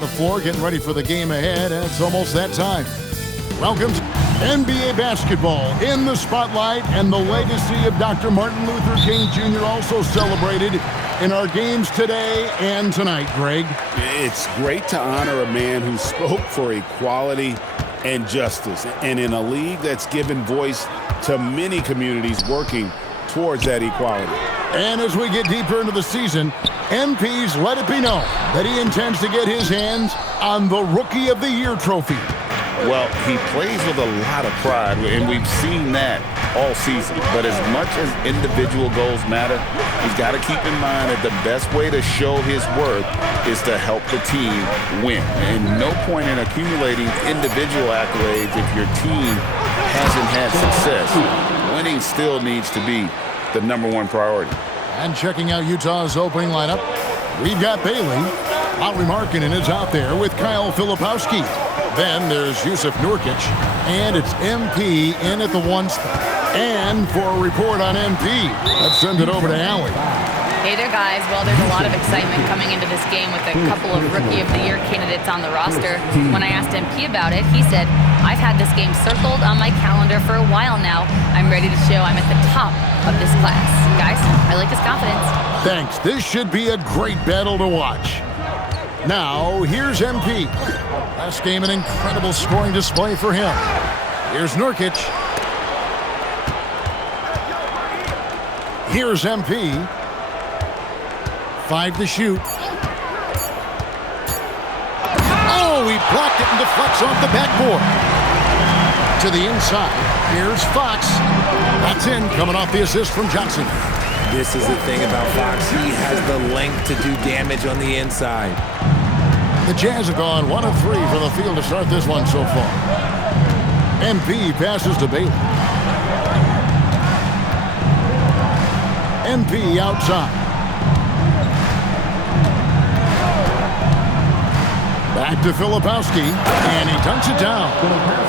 The floor getting ready for the game ahead, and it's almost that time. Welcome to NBA basketball in the spotlight, and the legacy of Dr. Martin Luther King Jr. also celebrated in our games today and tonight, Greg. It's great to honor a man who spoke for equality and justice, and in a league that's given voice to many communities working towards that equality. And as we get deeper into the season, MP's let it be known that he intends to get his hands on the Rookie of the Year trophy. Well, he plays with a lot of pride, and we've seen that all season. But as much as individual goals matter, he's got to keep in mind that the best way to show his worth is to help the team win. And no point in accumulating individual accolades if your team hasn't had success. Winning still needs to be the #1 priority. And checking out Utah's opening lineup, we've got Bailey. Lauri Markkanen is out there with Kyle Filipowski. Then there's Jusuf Nurkic, and it's MP in at the 1 spot. And for a report on MP, let's send it over to Allie. Hey there, guys. Well, there's a lot of excitement coming into this game with a couple of Rookie of the Year candidates on the roster. When I asked MP about it, he said, I've had this game circled on my calendar for a while now. I'm ready to show I'm at the top of this class. Guys, I like his confidence. Thanks. This should be a great battle to watch. Now, here's MP. Last game, an incredible scoring display for him. Here's Nurkic. Here's MP. 5 to shoot. Oh, he blocked it and deflects off the backboard. To the inside. Here's Fox. That's in, coming off the assist from Johnson. This is the thing about Fox. He has the length to do damage on the inside. The Jazz have gone 1 of 3 from the field to start this one so far. MP passes to Bailey. MP outside. Back to Filipowski, and he dunks it down.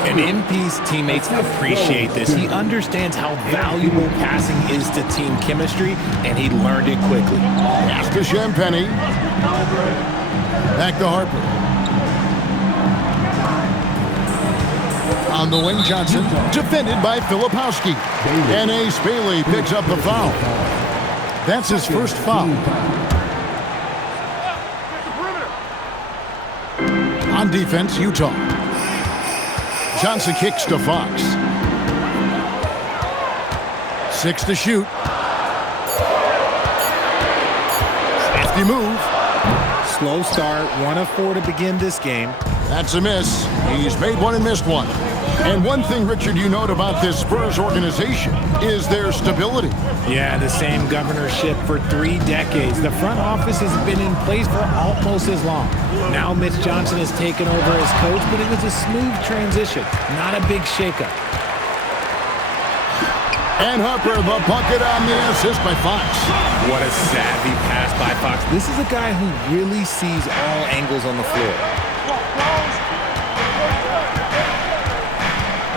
And MP's teammates appreciate this. He understands how valuable passing is to team chemistry, and he learned it quickly. Pass to Champagnie. Back to Harper. On the wing, Johnson, defended by Filipowski. And Ace Bailey picks up the foul. That's his first foul. On defense, Utah. Johnson kicks to Fox. 6 to shoot. Safety move. Slow start, 1 of 4 to begin this game. That's a miss. He's made one and missed one. And one thing, Richard, you note about this Spurs organization is their stability. Yeah, the same governorship for 3 decades. The front office has been in place for almost as long. Now Mitch Johnson has taken over as coach, but it was a smooth transition, not a big shakeup. And Harper, the bucket on the assist by Fox. What a savvy pass by Fox. This is a guy who really sees all angles on the floor.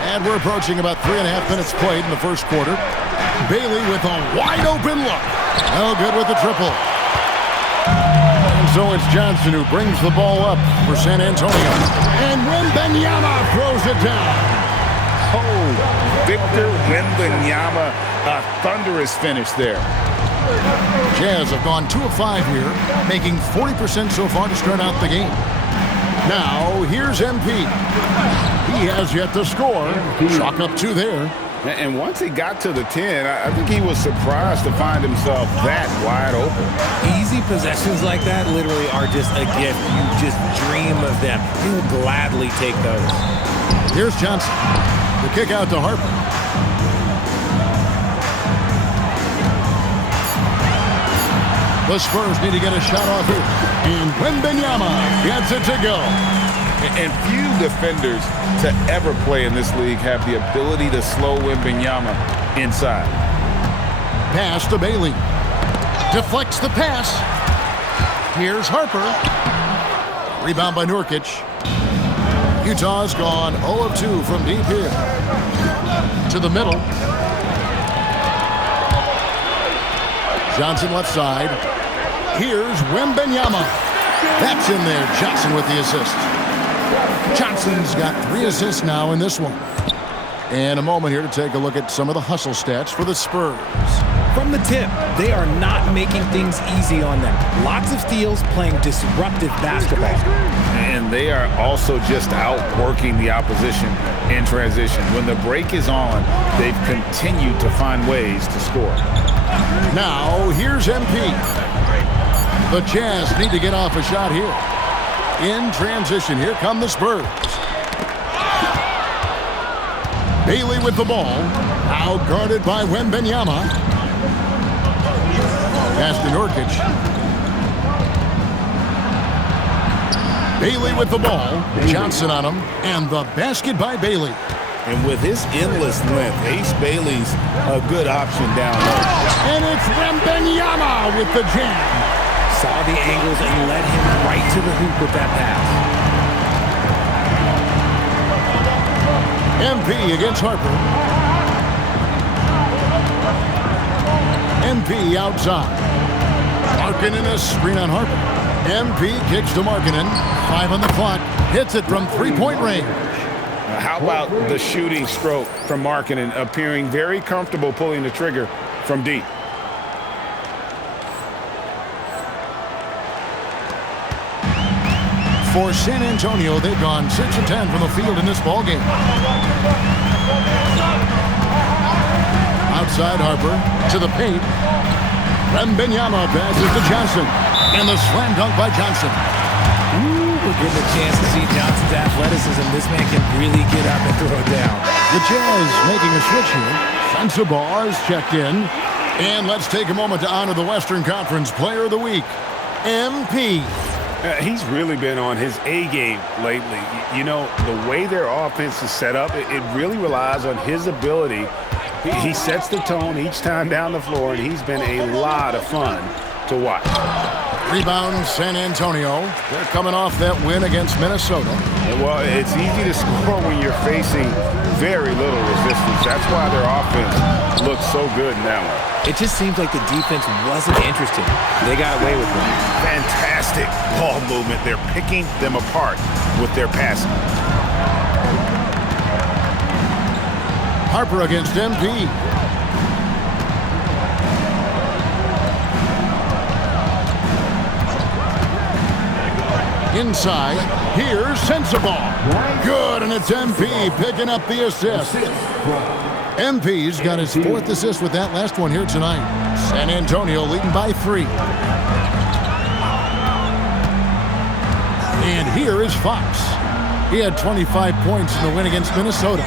And we're approaching about 3.5 minutes played in the first quarter. Bailey with a wide open look. No good with the triple. And so it's Johnson who brings the ball up for San Antonio. And Wembanyama throws it down. Oh, Victor Wembanyama, a thunderous finish there. Jazz have gone 2 of 5 here, making 40% so far to start out the game. Now, here's MP. He has yet to score. Chalk up 2 there. And once he got to the 10, I think he was surprised to find himself that wide open. Easy possessions like that literally are just a gift. You just dream of them. He will gladly take those. Here's Johnson. The kick out to Harper. The Spurs need to get a shot off here. And Wembanyama gets it to go. And few defenders to ever play in this league have the ability to slow Wembanyama inside. Pass to Bailey. Deflects the pass. Here's Harper. Rebound by Nurkic. Utah's gone 0 of 2 from deep here. To the middle. Johnson left side. Here's Wembanyama. That's in there. Johnson with the assist. Johnson's got 3 assists now in this one. And a moment here to take a look at some of the hustle stats for the Spurs. From the tip, they are not making things easy on them. Lots of steals, playing disruptive basketball. And they are also just outworking the opposition in transition. When the break is on, they've continued to find ways to score. Now, here's MP. The Jazz need to get off a shot here. In transition, here come the Spurs. Bailey with the ball. Now guarded by Wembanyama. Pass to Nurkic. Bailey with the ball. Johnson on him. And the basket by Bailey. And with his endless length, Ace Bailey's a good option down low. And it's Wembanyama with the jam. Saw the angles and led him right to the hoop with that pass. MP against Harper. MP outside. Markkanen a screen on Harper. MP kicks to Markkanen. 5 on the clock. Hits it from 3-point range. How about the shooting stroke from Markkanen, appearing very comfortable pulling the trigger from deep? For San Antonio, they've gone 6 of 10 from the field in this ballgame. Outside Harper to the paint. Wembanyama passes to Johnson. And the slam dunk by Johnson. Ooh, we're getting a chance to see Johnson's athleticism. This man can really get up and throw it down. The Jazz making a switch here. Sensabaugh is checked in. And let's take a moment to honor the Western Conference Player of the Week, MP. He's really been on his A game lately. You know, the way their offense is set up, it really relies on his ability. He sets the tone each time down the floor, and he's been a lot of fun to watch. Rebound San Antonio. They're coming off that win against Minnesota. Well, it's easy to score when you're facing very little resistance. That's why their offense looks so good in that one. It just seems like the defense wasn't interested. They got away with one. Fantastic ball movement. They're picking them apart with their passing. Harper against MP. Inside, here's Sensabaugh. Good, and it's MP picking up the assist. MP's got his 4th assist with that last one here tonight. San Antonio leading by 3. And here is Fox. He had 25 points in the win against Minnesota.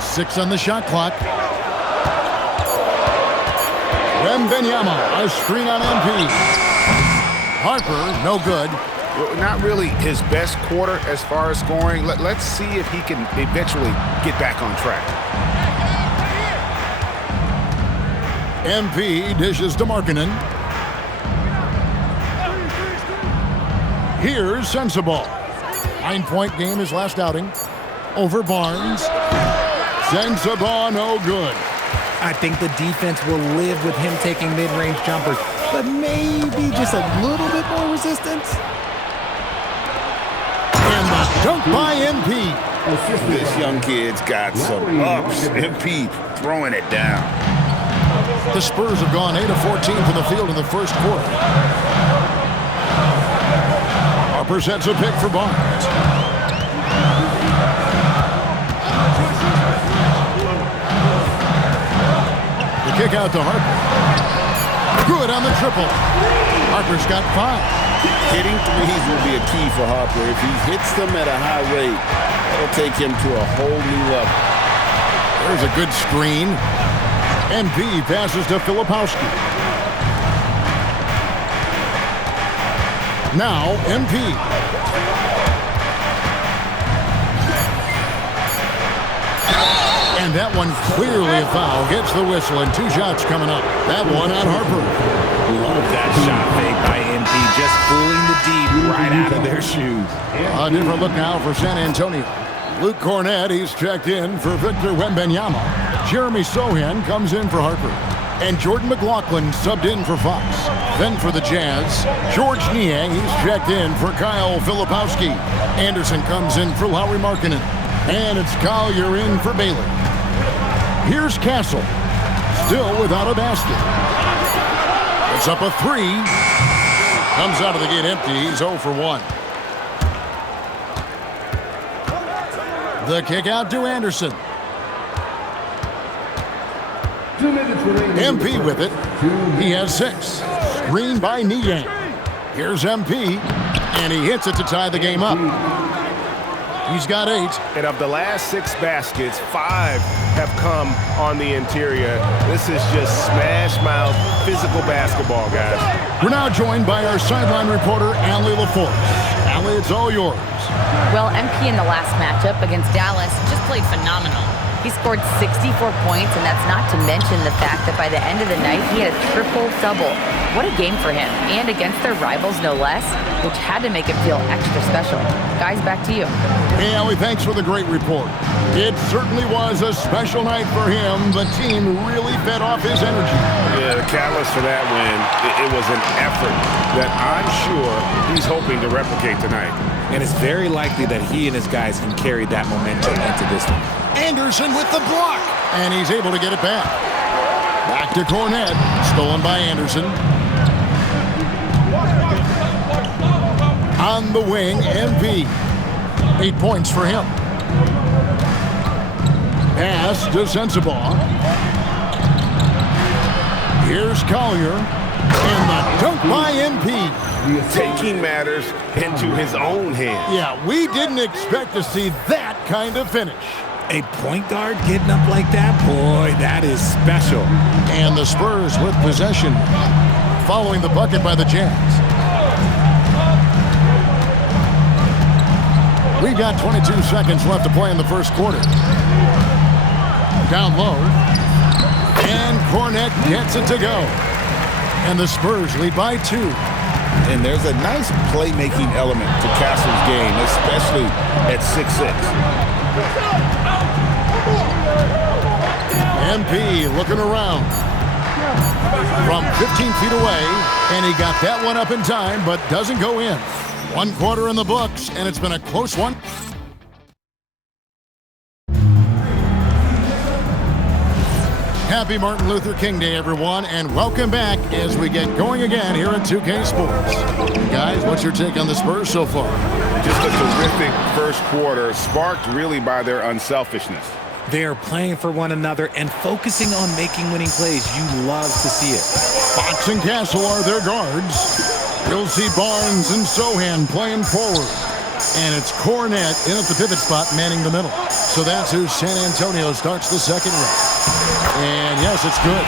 6 on the shot clock. Wembanyama, a screen on MP. Harper, no good. Not really his best quarter as far as scoring. Let's see if he can eventually get back on track. MP dishes to Markkanen. Here's Sensabaugh. 9-point game his last outing. Over Barnes. Sensabaugh, no good. I think the defense will live with him taking mid-range jumpers, but maybe just a little bit more resistance. And the dunk by MP. This young kid's got some ups. MP throwing it down. The Spurs have gone 8 of 14 from the field in the first quarter. Harper sets a pick for Barnes. The kick out to Harper. Good on the triple. Harper's got 5. Hitting threes will be a key for Harper. If he hits them at a high rate, it'll take him to a whole new level. There's a good screen. MP passes to Filipowski. Now, MP. And that one clearly a foul. Gets the whistle, and 2 shots coming up. That one on Harper. Love that shot fake by MP, just fooling the deep right out of their shoes. A different look now for San Antonio. Luke Cornett, he's checked in for Victor Wembanyama. Jeremy Sohan comes in for Harper. And Jordan McLaughlin subbed in for Fox. Then for the Jazz, George Niang, he's checked in for Kyle Filipowski. Anderson comes in for Lauri Markkanen. And it's Collier in for Bailey. Here's Castle, still without a basket. It's up a 3. Comes out of the gate empty. He's 0 for 1. The kick out to Anderson. MP with it. He has 6. Screen by Niang. Here's MP, and he hits it to tie the game up. He's got 8. And of the last 6 baskets, 5 have come on the interior. This is just smash-mouth physical basketball, guys. We're now joined by our sideline reporter, Allie LaForce. Allie, it's all yours. Well, MP in the last matchup against Dallas just played phenomenal. He scored 64 points, and that's not to mention the fact that by the end of the night, he had a triple-double. What a game for him, and against their rivals, no less, which had to make it feel extra special. Guys, back to you. Hey, Allie, thanks for the great report. It certainly was a special night for him. The team really fed off his energy. Yeah, the catalyst for that win, it was an effort that I'm sure he's hoping to replicate tonight. And it's very likely that he and his guys can carry that momentum into this one. Anderson with the block, and he's able to get it back. Back to Kornet, stolen by Anderson. On the wing, MP. 8 points for him. Pass to Sensabaugh. Here's Collier, and the dunk by MP. Taking matters into his own hands. Yeah, we didn't expect to see that kind of finish. A point guard getting up like that? Boy, that is special. And the Spurs with possession, following the bucket by the Jazz. We've got 22 seconds left to play in the first quarter. Down low. And Kornet gets it to go. And the Spurs lead by 2. And there's a nice playmaking element to Castle's game, especially at 6'6". MP looking around from 15 feet away, and he got that one up in time, but doesn't go in. 1 quarter in the books, and it's been a close one. Happy Martin Luther King Day, everyone, and welcome back as we get going again here at 2K Sports. Guys, what's your take on the Spurs so far? Just a terrific first quarter, sparked really by their unselfishness. They are playing for one another and focusing on making winning plays. You love to see it. Fox and Castle are their guards. You'll see Barnes and Sohan playing forward. And it's Kornet in at the pivot spot, manning the middle. So that's who San Antonio starts the second with. And yes, it's good.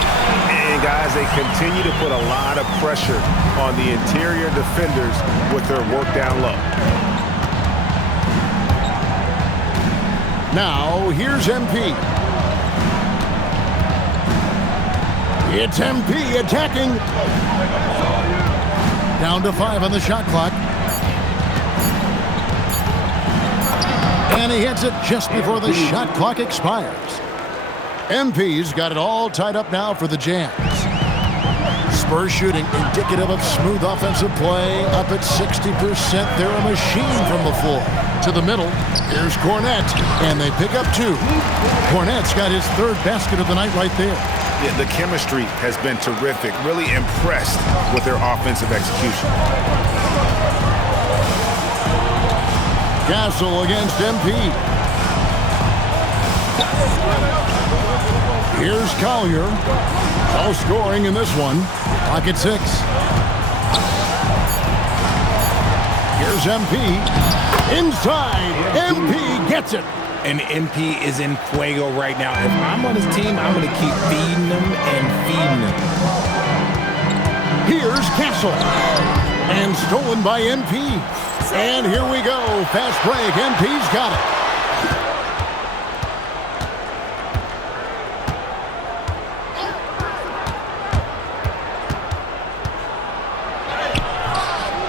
And guys, they continue to put a lot of pressure on the interior defenders with their work down low. Now, here's MP. It's MP attacking. Down to 5 on the shot clock. And he hits it just before the shot clock expires. MP's got it all tied up now for the Jazz. Spurs shooting indicative of smooth offensive play, up at 60%. They're a machine from the floor. To the middle, here's Kornet, and they pick up 2. Kornet's got his 3rd basket of the night right there. Yeah, the chemistry has been terrific. Really impressed with their offensive execution. Castle against MP. Here's Collier. No scoring in this one. Clock at 6. Here's MP. Inside. MP gets it. And MP is in fuego right now. If I'm on his team, I'm going to keep feeding him and feeding him. Here's Castle. And stolen by MP. And here we go. Fast break. MP's got it.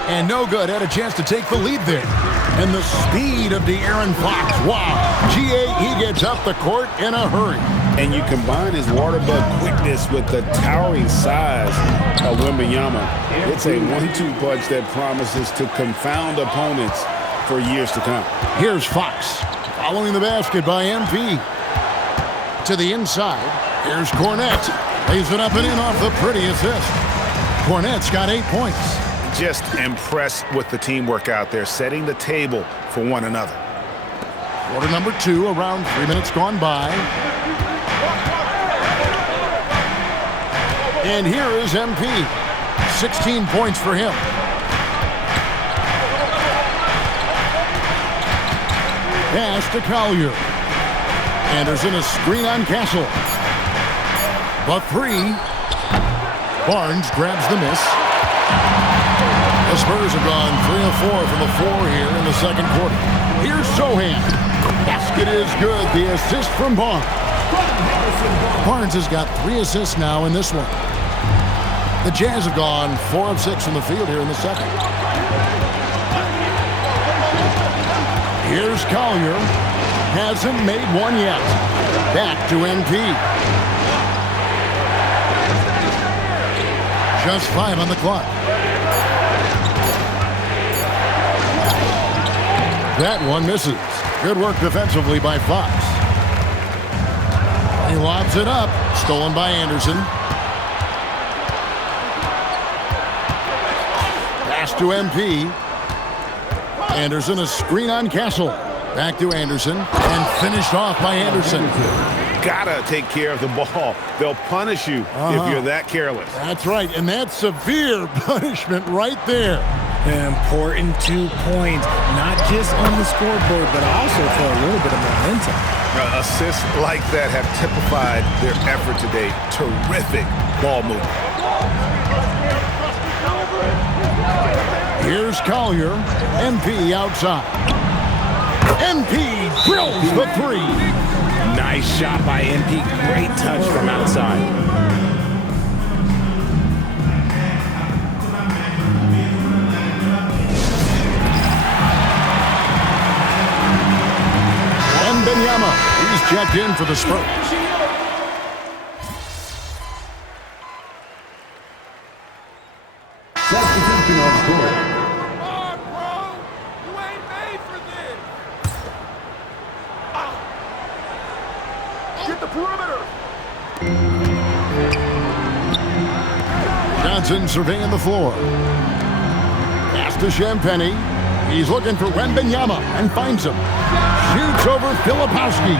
And no good. Had a chance to take the lead there. And the speed of De'Aaron Fox. Wow. GA, he gets up the court in a hurry. And you combine his water bug quickness with the towering size of Wembanyama. It's a 1-2 punch that promises to confound opponents for years to come. Here's Fox following the basket by MP. To the inside, here's Cornette. Lays it up and in off the pretty assist. Cornette's got 8 points. Just impressed with the teamwork out there, setting the table for one another. Quarter number 2, around 3 minutes gone by. And here is MP. 16 points for him. Pass to Collier. Anderson a screen on Castle. The 3. Barnes grabs the miss. The Spurs have gone 3 of 4 from the floor here in the second quarter. Here's Sohan. Basket is good. The assist from Barnes. Barnes has got 3 assists now in this one. The Jazz have gone 4 of 6 from the field here in the second. Here's Collier. Hasn't made one yet. Back to MP. Just 5 on the clock. That one misses. Good work defensively by Fox. He lobs it up. Stolen by Anderson. Pass to MP. Anderson a screen on Castle. Back to Anderson. And finished off by Anderson. Gotta take care of the ball. They'll punish you if you're that careless. That's right, and that's severe punishment right there. An important 2 points, not just on the scoreboard, but also for a little bit of momentum. Assists like that have typified their effort today. Terrific ball movement. Here's Collier. MP outside. MP drills the 3. Nice shot by MP. Great touch from outside. Wembanyama. He's checked in for the Spurs. Substitution on court. Johnson surveying the floor. Pass to Champagnie. He's looking for Wembanyama and finds him. Shoots over Filipowski.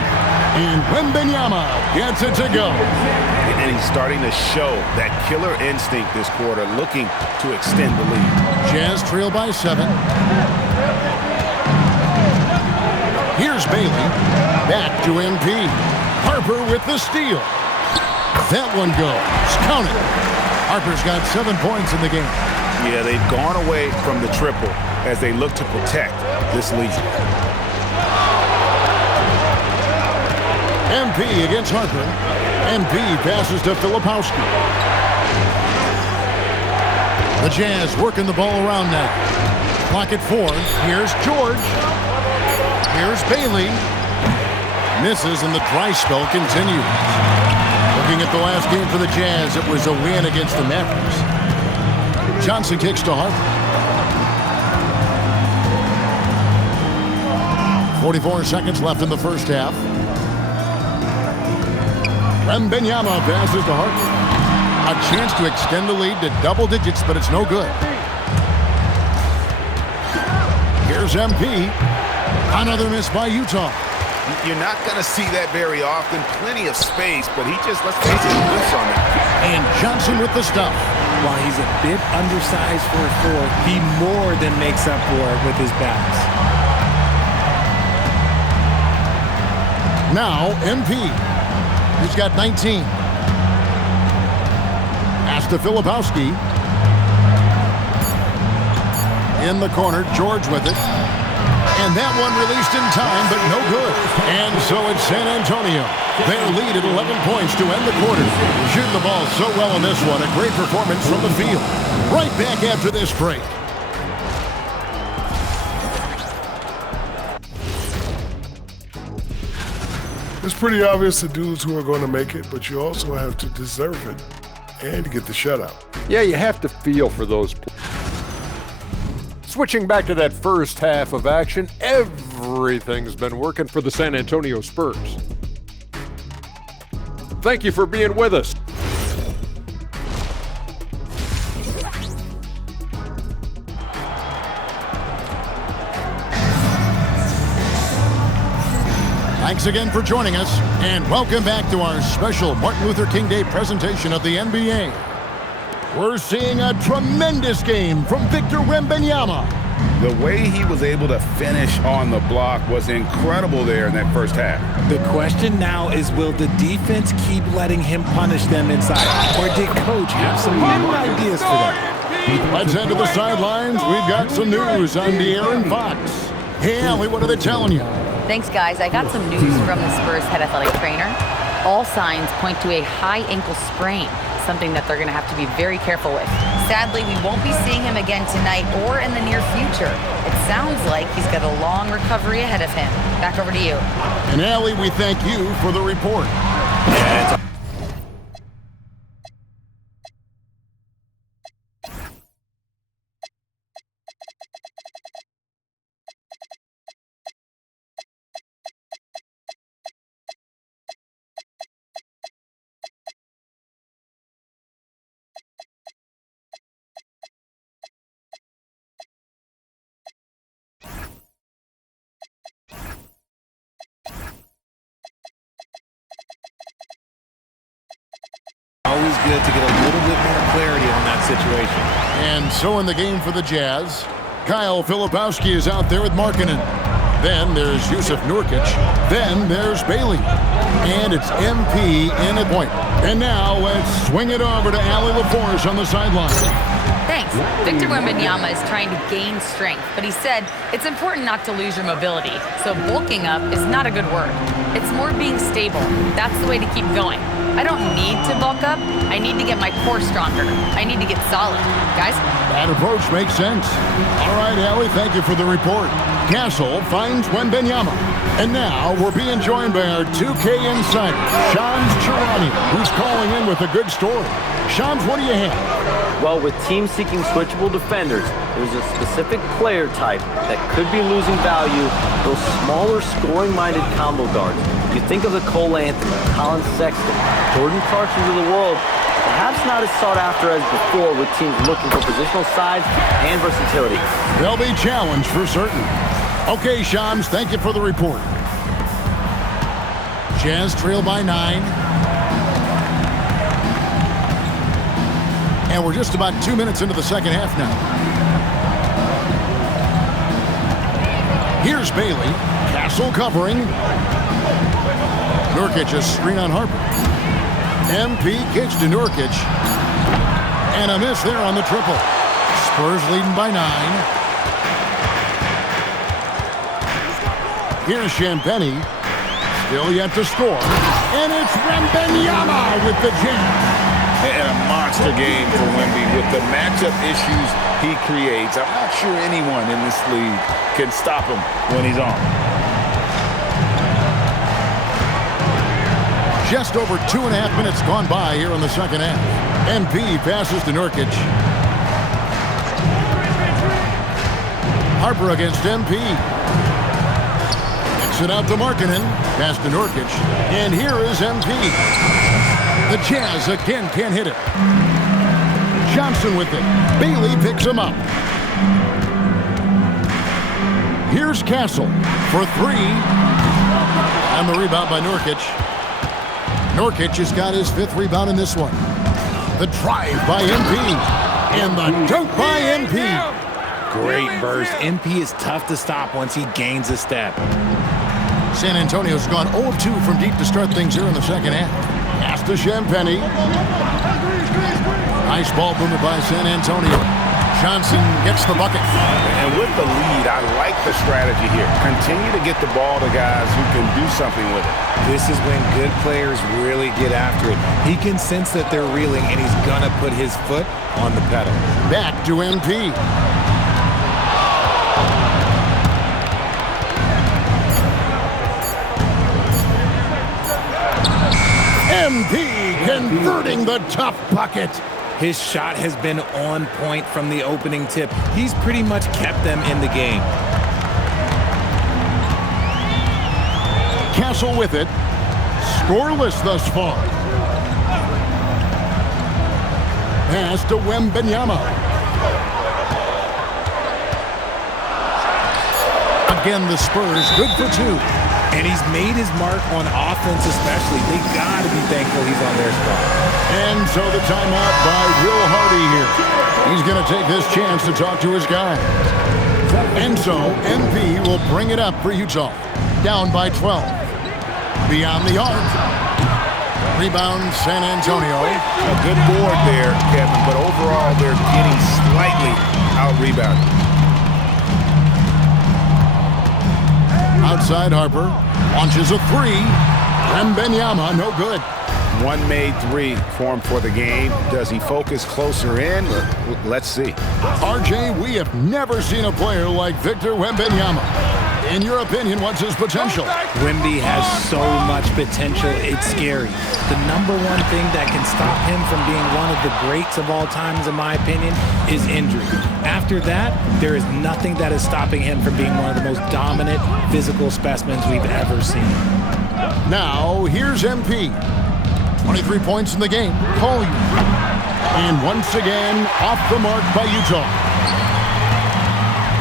And Wembanyama gets it to go. And he's starting to show that killer instinct this quarter, looking to extend the lead. Jazz trail by 7. Here's Bailey. Back to MP. Harper with the steal. That one goes. Count it. Harper's got 7 points in the game. Yeah, they've gone away from the triple as they look to protect this lead. MP against Harper. MP passes to Filipowski. The Jazz working the ball around now. Clock at 4. Here's George. Here's Bailey. Misses and the dry spell continues. Looking at the last game for the Jazz, it was a win against the Mavericks. Johnson kicks to Harper. 44 seconds left in the first half. Wembanyama passes to Harper. A chance to extend the lead to double digits, but it's no good. Here's MP. Another miss by Utah. You're not going to see that very often. Plenty of space, but he just, let's face it, loose on it. And Johnson with the stuff. While he's a bit undersized for a 4, he more than makes up for it with his bounce. Now, MP. He's got 19. Pass to Filipowski. In the corner, George with it. And that one released in time, but no good. And so it's San Antonio. Their lead at 11 points to end the quarter. Shooting the ball so well in this one. A great performance from the field. Right back after this break. It's pretty obvious the dudes who are going to make it, but you also have to deserve it and get the shutout. Yeah, you have to feel for those. Switching back to that first half of action, everything's been working for the San Antonio Spurs. Thank you for being with us. Thanks again for joining us, and welcome back to our special Martin Luther King Day presentation of the NBA. We're seeing a tremendous game from Victor Wembanyama. The way he was able to finish on the block was incredible there in that first half. The question now is, will the defense keep letting him punish them inside? Or did coach have some new ideas for them? Let's head to the sidelines. We've got some news on De'Aaron Fox. Hey, Allie, what are they telling you? Thanks, guys. I got some news from the Spurs head athletic trainer. All signs point to a high ankle sprain, something that they're going to have to be very careful with. Sadly, we won't be seeing him again tonight or in the near future. It sounds like he's got a long recovery ahead of him. Back over to you. And Allie, we thank you for the report. Always good to get a little bit more clarity on that situation. And so in the game for the Jazz, Kyle Filipowski is out there with Markkanen. Then there's Jusuf Nurkic. Then there's Bailey. And it's MP in at point. And now let's swing it over to Allie LaForge on the sideline. Thanks. Victor Wembanyama is trying to gain strength, but he said it's important not to lose your mobility. So bulking up is not a good word. It's more being stable. That's the way to keep going. I don't need to bulk up. I need to get my core stronger. I need to get solid. Guys? That approach makes sense. All right, Allie, thank you for the report. Castle finds Wembanyama. And now we're being joined by our 2K insider, Shams Charania, who's calling in with a good story. Shams, what do you have? Well, with teams seeking switchable defenders, there's a specific player type that could be losing value, those smaller scoring-minded combo guards. You think of the Cole Anthony, Colin Sexton, Jordan Clarksons of the world, perhaps not as sought after as before with teams looking for positional size and versatility. They'll be challenged for certain. Okay, Shams, thank you for the report. Jazz trail by 9. And we're just about 2 minutes into the second half now. Here's Bailey. Castle covering. Nurkic a screen on Harper. MP kicks to Nurkic. And a miss there on the triple. Spurs leading by 9. Here's Champagnie. Still yet to score. And it's Wembanyama with the jam. And a monster game for Wemby with the matchup issues he creates. I'm not sure anyone in this league can stop him when he's on. Just over 2.5 minutes gone by here in the second half. MP passes to Nurkic. Harper against MP. Kicks it out to Markkanen. Pass to Nurkic. And here is MP. The Jazz again can't hit it. Johnson with it. Bailey picks him up. Here's Castle for 3. And the rebound by Nurkic. Nurkic has got his 5th rebound in this one. The drive by MP. And the dunk by MP. Great burst. MP is tough to stop once he gains a step. San Antonio's gone 0-2 from deep to start things here in the second half. Pass to Champagnie. Nice ball movement by San Antonio. Johnson gets the bucket. And with the lead, I like the strategy here. Continue to get the ball to guys who can do something with it. This is when good players really get after it. He can sense that they're reeling, and he's going to put his foot on the pedal. Back to MP. converting the tough bucket. His shot has been on point from the opening tip. He's pretty much kept them in the game. Castle with it. Scoreless thus far. Pass to Wembanyama. Again, the Spurs good for 2. And he's made his mark on offense especially. They got to be thankful he's on their spot. And so the timeout by Will Hardy here. He's going to take this chance to talk to his guys. And so MP will bring it up for Utah. Down by 12. Beyond the arc. Rebound San Antonio. A good board there, Kevin, but overall they're getting slightly out-rebounded. Outside Harper. Launches a 3. Wembanyama, no good. One made 3 for him for the game. Does he focus closer in? Let's see. RJ, we have never seen a player like Victor Wembanyama. In your opinion, what's his potential? Wemby has so much potential, it's scary. The number one thing that can stop him from being one of the greats of all times, in my opinion, is injury. After that, there is nothing that is stopping him from being one of the most dominant physical specimens we've ever seen. Now, here's MP. 23 points in the game. Collier. And once again, off the mark by Utah.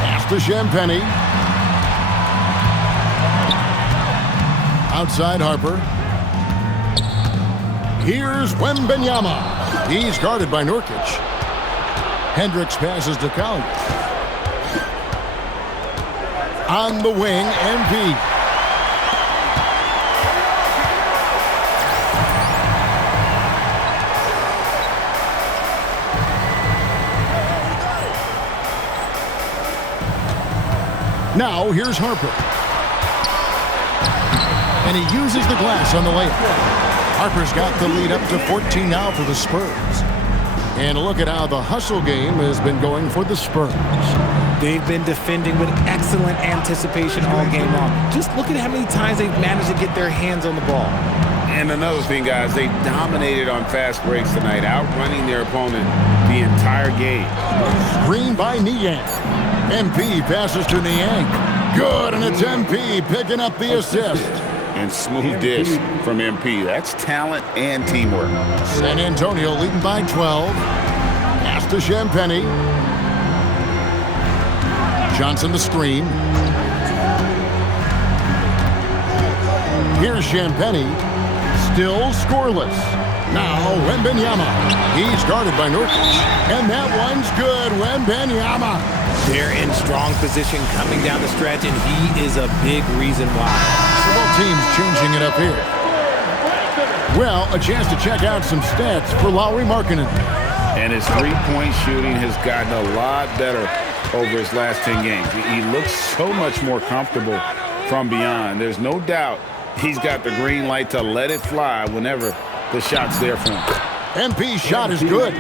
Pass to Champagnie. Outside Harper. Here's Wembanyama. He's guarded by Nurkic. Hendricks passes to Collier. On the wing, MP. Now, here's Harper. And he uses the glass on the layup. Harper's got the lead up to 14 now for the Spurs. And look at how the hustle game has been going for the Spurs. They've been defending with excellent anticipation all game long. Just look at how many times they've managed to get their hands on the ball. And another thing, guys, they dominated on fast breaks tonight, outrunning their opponent the entire game. Screen by Niang. MP passes to Niang. Good, and it's MP picking up the assist. And smooth dish from MP. That's talent and teamwork. San Antonio leading by 12. Pass to Champagnie. Johnson the screen. Here's Champagnie. Still scoreless. Now Wembanyama. He's guarded by Nurkic. And that one's good. Wembanyama. They're in strong position coming down the stretch, and he is a big reason why. So both teams changing it up here. Well, a chance to check out some stats for Lauri Markkanen. And his three-point shooting has gotten a lot better over his last 10 games. He looks so much more comfortable from beyond. There's no doubt he's got the green light to let it fly whenever the shot's there for him. MP's shot is good.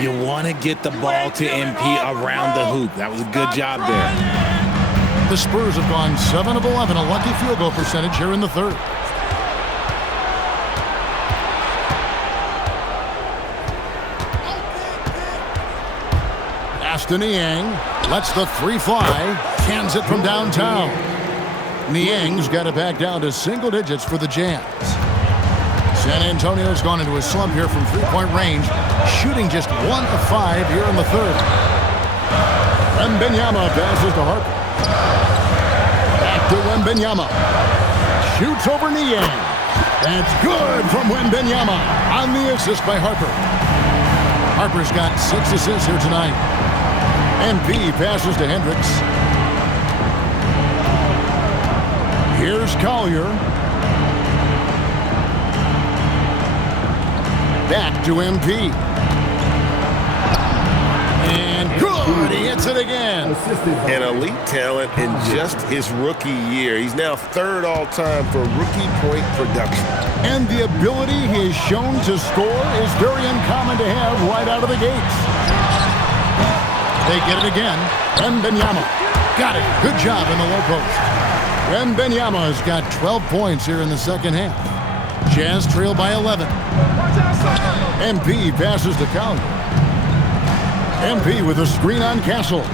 You want to get the ball to MP around the hoop. That was a good job there. The Spurs have gone 7 of 11, a lucky field goal percentage here in the third. Pass to Niang, lets the 3 fly, cans it from downtown. Niang's got it back down to single digits for the Jazz. San Antonio's gone into a slump here from three-point range, shooting just 1 of 5 here in the third. Wembanyama passes to Harper. Back to Wembanyama. Shoots over Niang. That's good from Wembanyama on the assist by Harper. Harper's got 6 assists here tonight. MP passes to Hendricks. Here's Collier. Back to MP. And good, he hits it again. An elite talent in just his rookie year. He's now 3rd all-time for rookie point production. And the ability he has shown to score is very uncommon to have right out of the gates. They get it again. Wembanyama got it. Good job in the low post. Wembanyama has got 12 points here in the second half. Jazz trail by 11. MP passes to Collier. MP with a screen on Castle.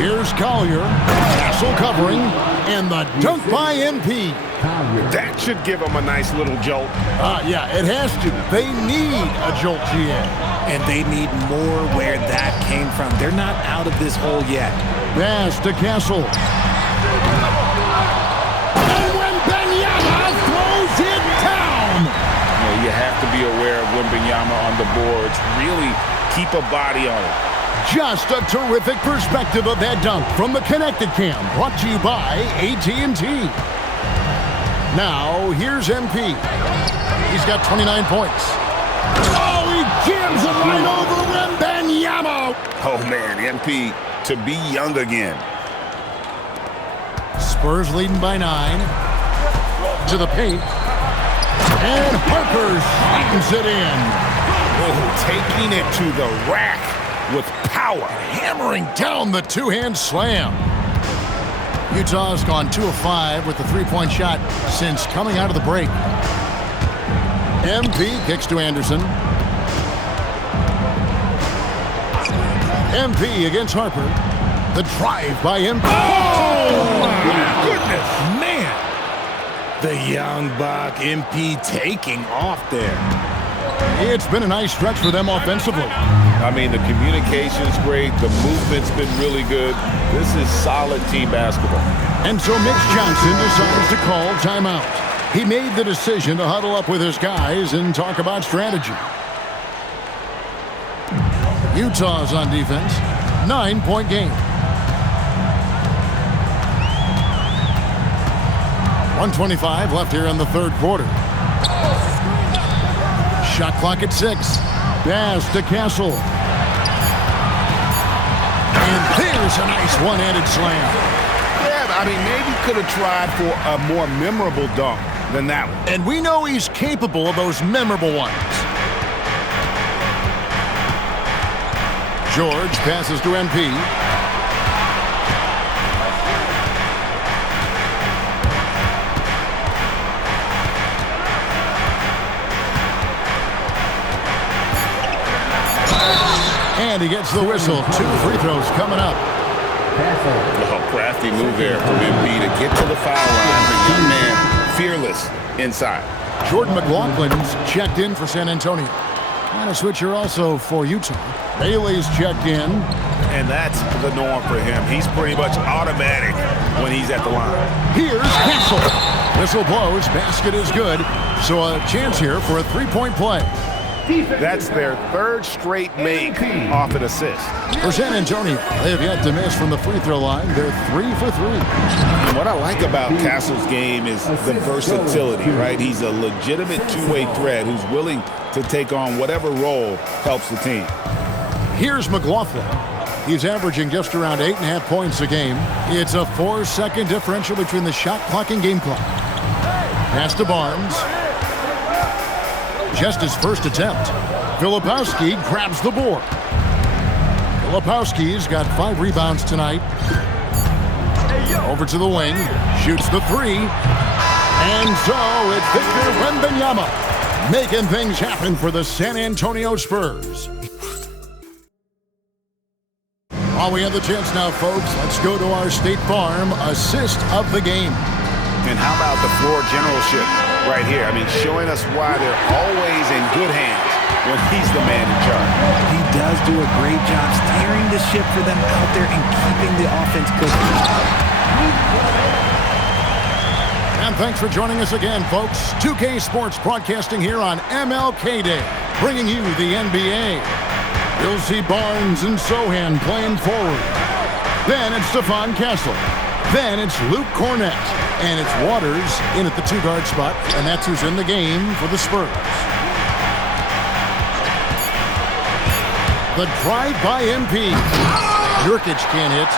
Here's Collier. Castle covering. And the dunk by MP. That should give them a nice little jolt. Yeah, it has to. They need a jolt, GA. And they need more where that came from. They're not out of this hole yet. Pass to Castle. And Wembanyama throws it down. You have to be aware of Wembanyama on the boards. Really keep a body on it. Just a terrific perspective of that dunk from the Connected Cam, brought to you by AT&T. Now, here's MP. He's got 29 points. Oh, he jams it right over Wembanyama. Oh, man, MP to be young again. Spurs leading by 9. To the paint. And Harper slams it in. Oh, taking it to the rack with power. Hammering down the two-hand slam. Utah's gone 2 of 5 with the three-point shot since coming out of the break. MP kicks to Anderson. MP against Harper. The drive by MP. Oh, my goodness. Man. The young buck, MP taking off there. It's been a nice stretch for them offensively. I mean, the communication's great. The movement's been really good. This is solid team basketball. And so Mitch Johnson decides to call timeout. He made the decision to huddle up with his guys and talk about strategy. Utah's on defense. 9-point game. 1:25 left here in the third quarter. Shot clock at 6. Pass to Castle. And there's a nice one-handed slam. Yeah, I mean, maybe could have tried for a more memorable dunk than that one. And we know he's capable of those memorable ones. George passes to MP. And he gets the whistle. 2 free throws coming up. Oh, crafty move there from MP to get to the foul line. The young man, fearless inside. Jordan McLaughlin's checked in for San Antonio. And a switcher also for Utah. Bailey's checked in. And that's the norm for him. He's pretty much automatic when he's at the line. Here's Castle. Whistle blows. Basket is good. So a chance here for a three-point play. That's their 3rd straight make off an assist. For San Antonio, they have yet to miss from the free throw line. They're 3 for 3. And what I like about Castle's game is the versatility, right? He's a legitimate two-way threat who's willing to take on whatever role helps the team. Here's McLaughlin. He's averaging just around 8.5 points a game. It's a 4-second differential between the shot clock and game clock. Pass to Barnes. Just his first attempt. Filipowski grabs the board. Filipowski's got 5 rebounds tonight. Over to the wing. Shoots the 3. And so it's Victor Wembanyama making things happen for the San Antonio Spurs. While we have the chance now, folks, let's go to our State Farm assist of the game. And how about the floor generalship right here? I mean, showing us why they're always in good hands when he's the man in charge. He does do a great job steering the ship for them out there and keeping the offense cooking. And thanks for joining us again, folks. 2K Sports broadcasting here on MLK Day, bringing you the NBA. You'll see Barnes and Sohan playing forward. Then it's Stephon Castle. Then it's Luke Cornett. And it's Waters in at the 2-guard spot, and that's who's in the game for the Spurs. The drive by MP. Nurkic can't hit.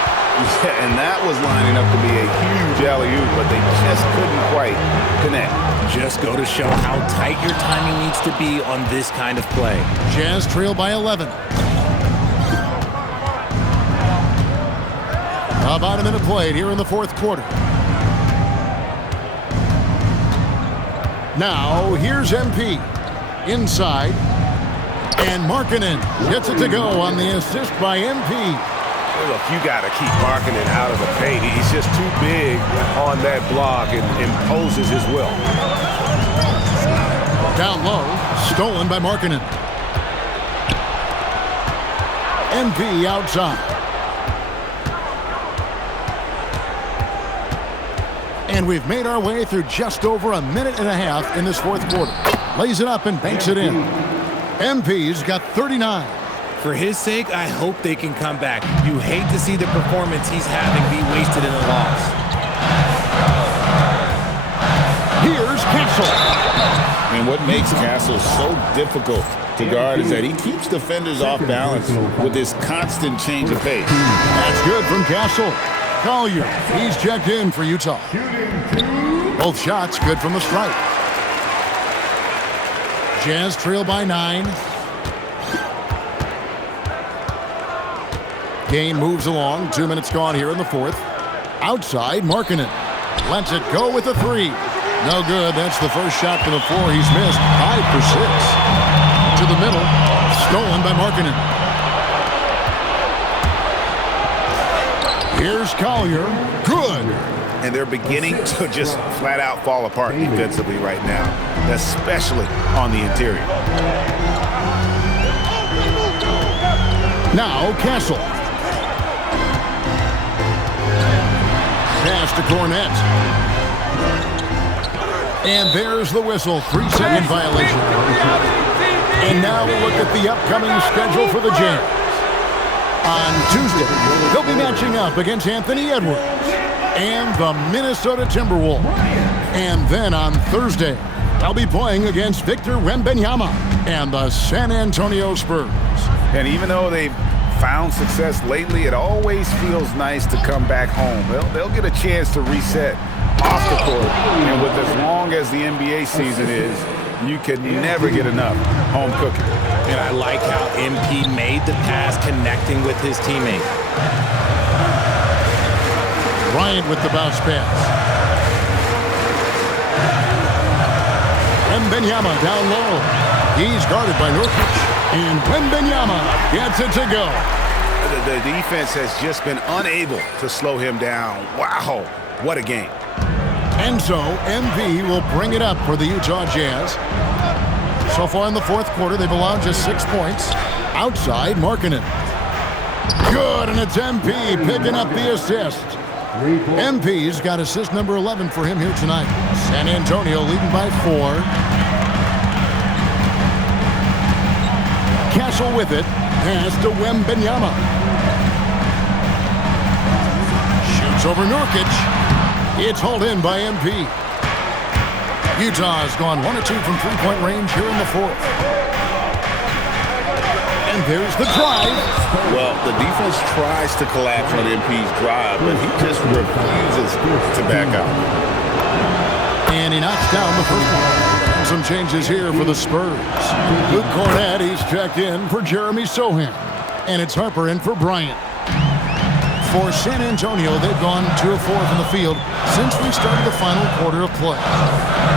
Yeah, and that was lining up to be a huge alley-oop, but they just couldn't quite connect. Just go to show how tight your timing needs to be on this kind of play. Jazz trail by 11. About a minute played here in the fourth quarter. Now, here's MP. Inside. And Markkanen gets it to go on the assist by MP. Look, you got to keep Markkanen out of the paint. He's just too big on that block and imposes his will. Down low, stolen by Markkanen. MP outside. And we've made our way through just over a minute and a half in this fourth quarter. Lays it up and banks it in. MP's got 39. For his sake, I hope they can come back. You hate to see the performance he's having be wasted in a loss. Here's Castle. And what makes Castle so difficult to guard is that he keeps defenders off balance with this constant change of pace. That's good from Castle. Collier, he's checked in for Utah. Both shots good from the stripe. Jazz trail by 9. Game moves along. 2 minutes gone here in the fourth. Outside, Markkanen lets it go with a 3. No good. That's the first shot to the floor he's missed. 5 for 6. To the middle. Stolen by Markkanen. Here's Collier. Good. And they're beginning to just flat out fall apart defensively right now, especially on the interior. Now Castle. Pass to Cornette. And there's the whistle. 3-second violation. And now we'll look at the upcoming schedule for the Jazz. On Tuesday, they'll be matching up against Anthony Edwards and the Minnesota Timberwolves. And then on Thursday, they'll be playing against Victor Wembanyama and the San Antonio Spurs. And even though they've found success lately, it always feels nice to come back home. They'll get a chance to reset off the court. And with as long as the NBA season is, you can never get enough home cooking. And I like how MP made the pass connecting with his teammate. Bryant with the bounce pass. Wembanyama down low. He's guarded by Nurkic. And Wembanyama gets it to go. The defense has just been unable to slow him down. Wow, what a game. And so MP will bring it up for the Utah Jazz. So far in the fourth quarter, they've allowed just 6 points. Outside, Markkanen. Good, and it's MP picking up the assist. MP's got assist number 11 for him here tonight. San Antonio leading by 4. Castle with it. Pass to Wembanyama. Shoots over Nurkic. It's hauled in by MP. Utah has gone 1 or 2 from three-point range here in the fourth. And there's the drive. Well, the defense tries to collapse on MP's drive, but he just refuses to back out. And he knocks down the first one. Some changes here for the Spurs. Luke Cornette, he's checked in for Jeremy Sohan. And it's Harper in for Bryant. For San Antonio, they've gone 2 of 4 from the field since we started the final quarter of play.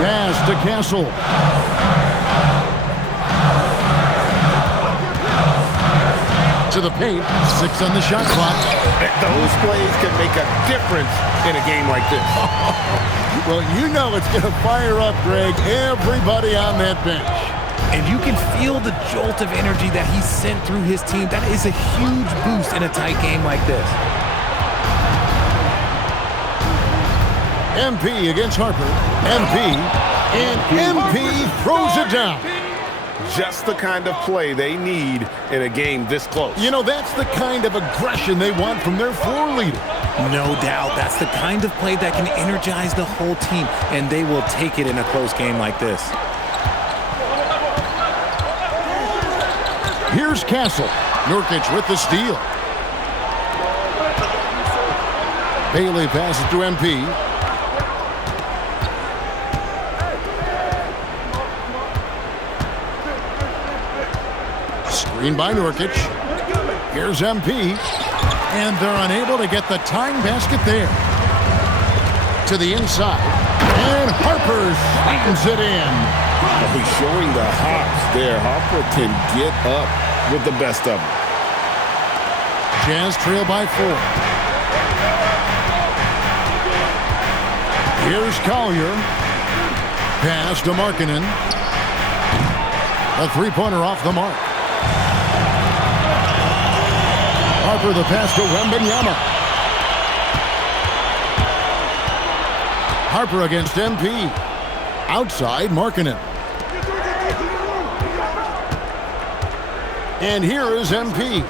Pass to Castle. To the paint, 6 on the shot clock. Those plays can make a difference in a game like this. Well, you know it's going to fire up, Greg, everybody on that bench. And you can feel the jolt of energy that he sent through his team. That is a huge boost in a tight game like this. MP against Harper. MP, and MP throws it down. Just the kind of play they need in a game this close. You know, that's the kind of aggression they want from their floor leader. No doubt. That's the kind of play that can energize the whole team, and they will take it in a close game like this. Here's Castle. Nurkic with the steal. Bailey passes to MP. Screen by Nurkic. Here's MP. And they're unable to get the tying basket there. To the inside. And Harper slams it in. He's showing the hops there. Harper can get up with the best of them. Jazz trail by 4. Here's Collier. Pass to Markkanen. A three-pointer off the mark. Harper the pass to Wembanyama. Harper against MP. Outside, Markkanen. And here is MP.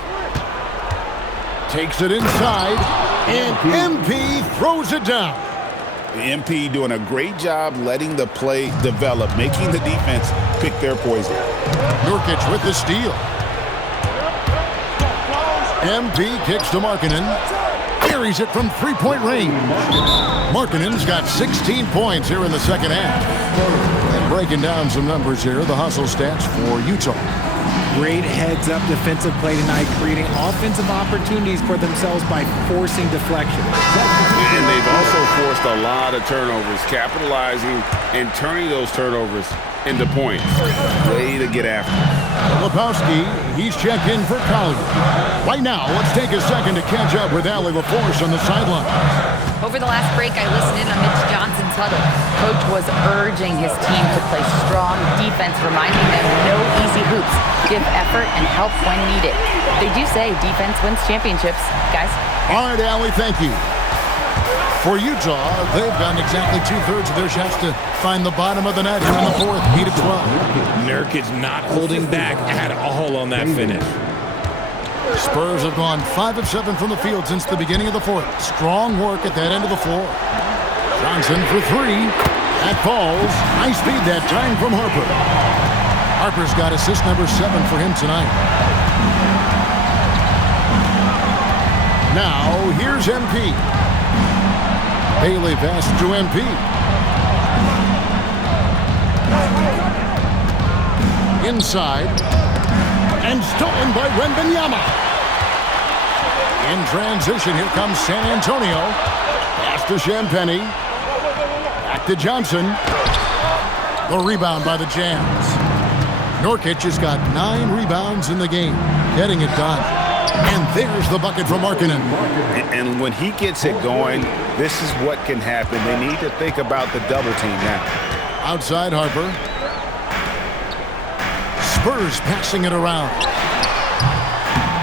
Takes it inside, and MP throws it down. The MP doing a great job letting the play develop, making the defense pick their poison. Nurkic with the steal. MP kicks to Markkanen. Carries it from three-point range. Markkanen's got 16 points here in the second half. And breaking down some numbers here, the hustle stats for Utah. Great heads-up defensive play tonight, creating offensive opportunities for themselves by forcing deflection. And they've also forced a lot of turnovers, capitalizing and turning those turnovers into points. Way to get after. Filipowski, he's checked in for Collier. Right now, let's take a second to catch up with Allie LaForce on the sideline. Over the last break, I listened in on Mitch Johnson's huddle. Coach was urging his team to play strong defense, reminding them no easy hoops. Give effort and help when needed. They do say defense wins championships, guys. All right, Allie, thank you. For Utah, they've gotten exactly two-thirds of their shots to find the bottom of the net here in the fourth, 8-12. Nurkic not holding back at all on that finish. Spurs have gone 5 of 7 from the field since the beginning of the fourth. Strong work at that end of the floor. Johnson for 3. That falls. High speed that time from Harper. Harper's got assist number 7 for him tonight. Now, here's MP. Bailey pass to MP. Inside. And stolen by Wembanyama. In transition, here comes San Antonio. Pass to Champagnie. Back to Johnson. The rebound by the Jazz. Nurkic has got 9 rebounds in the game, getting it done. And there's the bucket from Markkanen. And when he gets it going, this is what can happen. They need to think about the double team now. Outside Harper. Spurs passing it around.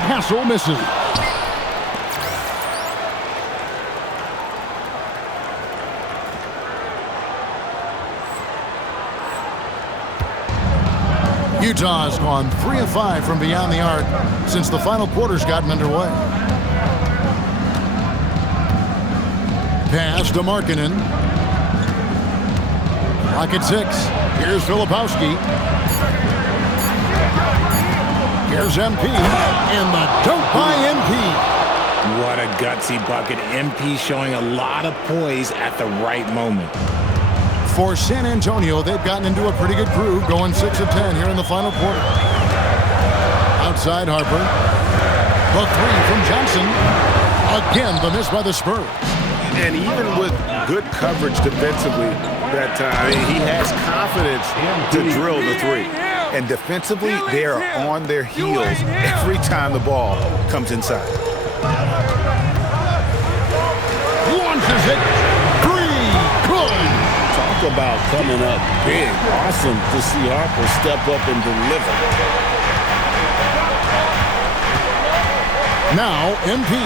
Castle misses. Utah has gone 3 of 5 from beyond the arc since the final quarter's gotten underway. Pass to Markkanen. Clock at 6. Here's Filipowski. Here's MP. And the dunk by MP. What a gutsy bucket. MP showing a lot of poise at the right moment. For San Antonio, they've gotten into a pretty good groove, going 6 of 10 here in the final quarter. Outside Harper. The 3 from Johnson. Again, the miss by the Spurs. And even with good coverage defensively that time, he has confidence to drill the 3. And defensively, they are on their heels every time the ball comes inside. Launches it. 3. Good. Talk about coming up big. Awesome to see Harper step up and deliver. Now, MP.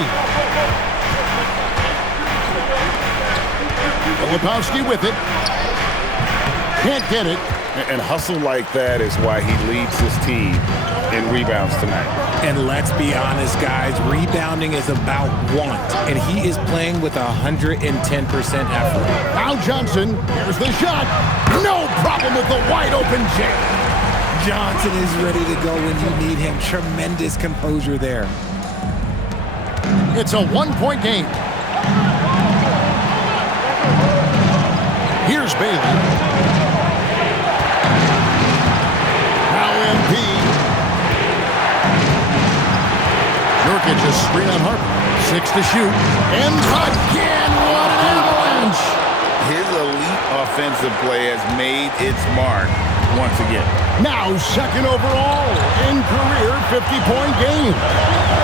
Filipowski with it. Can't get it. And hustle like that is why he leads his team in rebounds tonight. And let's be honest, guys, rebounding is about want, and he is playing with 110% effort. Now Johnson, here's the shot. No problem with the wide open jam. Johnson is ready to go when you need him. Tremendous composure there. It's a 1-point game. Here's Bailey. Nurkic just screen on Harper. 6 to shoot. And again, what an avalanche! His elite defensive play has made its mark once again. Now second overall in career 50-point game.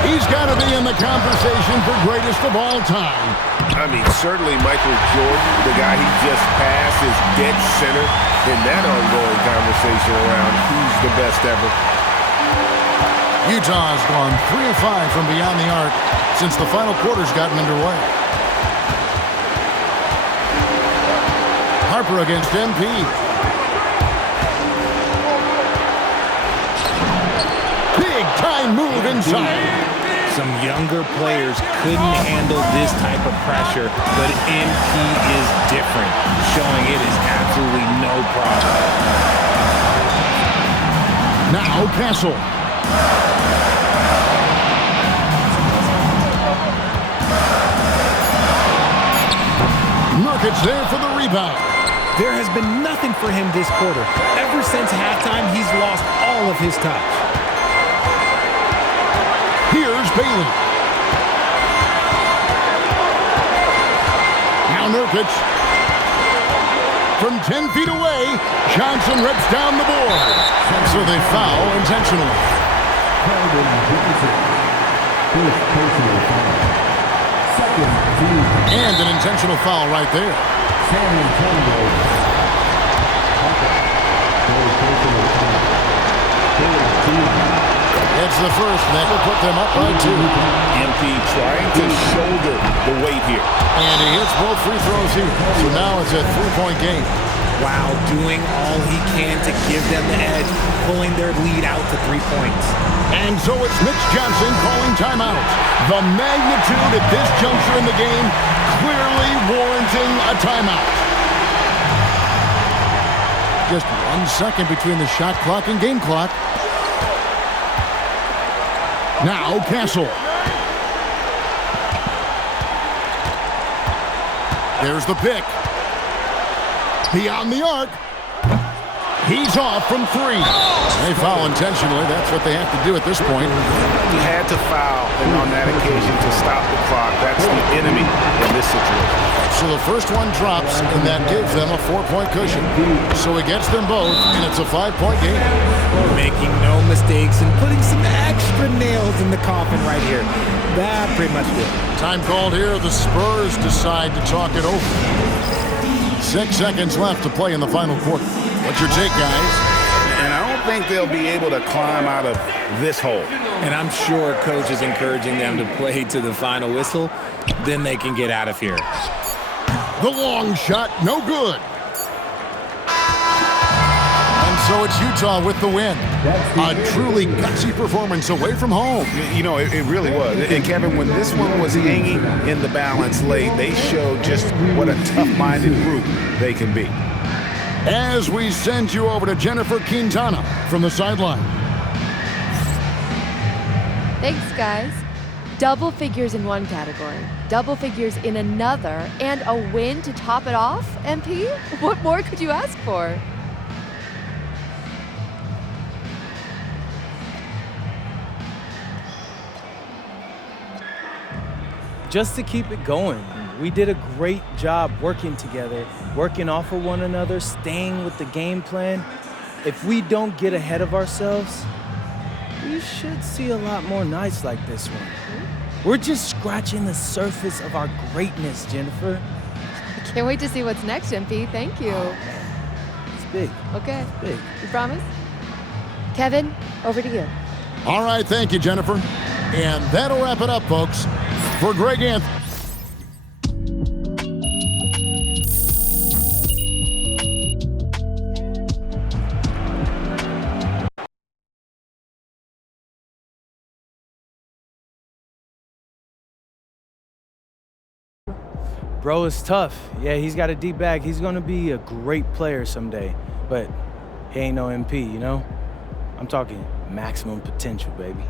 He's got to be in the conversation for greatest of all time. I mean, certainly Michael Jordan, the guy he just passed, is dead center in that ongoing conversation around who's the best ever. Utah's gone 3 of 5 from beyond the arc since the final quarter's gotten underway. Harper against MP. Big time move inside. Some younger players couldn't handle this type of pressure, but MP is different, showing it is absolutely no problem. Now Castle. Nurkic there for the rebound. There has been nothing for him this quarter. Ever since halftime, he's lost all of his touch. Here's Bailey. Now Nurkic. From 10 feet away, Johnson rips down the board. So they foul intentionally. And an intentional foul right there. It's the first, and that will put them up by 2. MP trying to shoulder the weight here. And he hits both free throws here. So now it's a 3-point game. Wow, doing all he can to give them the edge, pulling their lead out to 3 points. And so it's Mitch Johnson calling timeout. The magnitude at this juncture in the game clearly warranting a timeout. Just 1 second between the shot clock and game clock. Now Castle. There's the pick. Beyond the arc. He's off from 3. They foul intentionally. That's what they have to do at this point. He had to foul, and on that occasion to stop the clock. That's the enemy in this situation. So the first one drops, and that gives them a 4-point cushion. So he gets them both, and it's a 5-point game. Making no mistakes and putting some extra nails in the coffin right here. That pretty much did. Time called here. The Spurs decide to talk it over. 6 seconds left to play in the final quarter. What's your take, guys? And I don't think they'll be able to climb out of this hole. And I'm sure coach is encouraging them to play to the final whistle. Then they can get out of here. The long shot, no good. And so it's Utah with the win. A truly gutsy performance away from home. You know, it really was. And Kevin, when this one was hanging in the balance late, they showed just what a tough-minded group they can be. As we send you over to Jennifer Quintana from the sideline. Thanks, guys. Double figures in one category, double figures in another, and a win to top it off, MP? What more could you ask for? Just to keep it going. We did a great job working together, working off of one another, staying with the game plan. If we don't get ahead of ourselves, we should see a lot more nights like this one. We're just scratching the surface of our greatness, Jennifer. I can't wait to see what's next, MP. Thank you. It's big. Okay. It's big. You promise? Kevin, over to you. All right, thank you, Jennifer. And that'll wrap it up, folks. For Greg Anthony. Bro is tough. Yeah, he's got a deep bag. He's going to be a great player someday. But he ain't no MP, you know? I'm talking maximum potential, baby.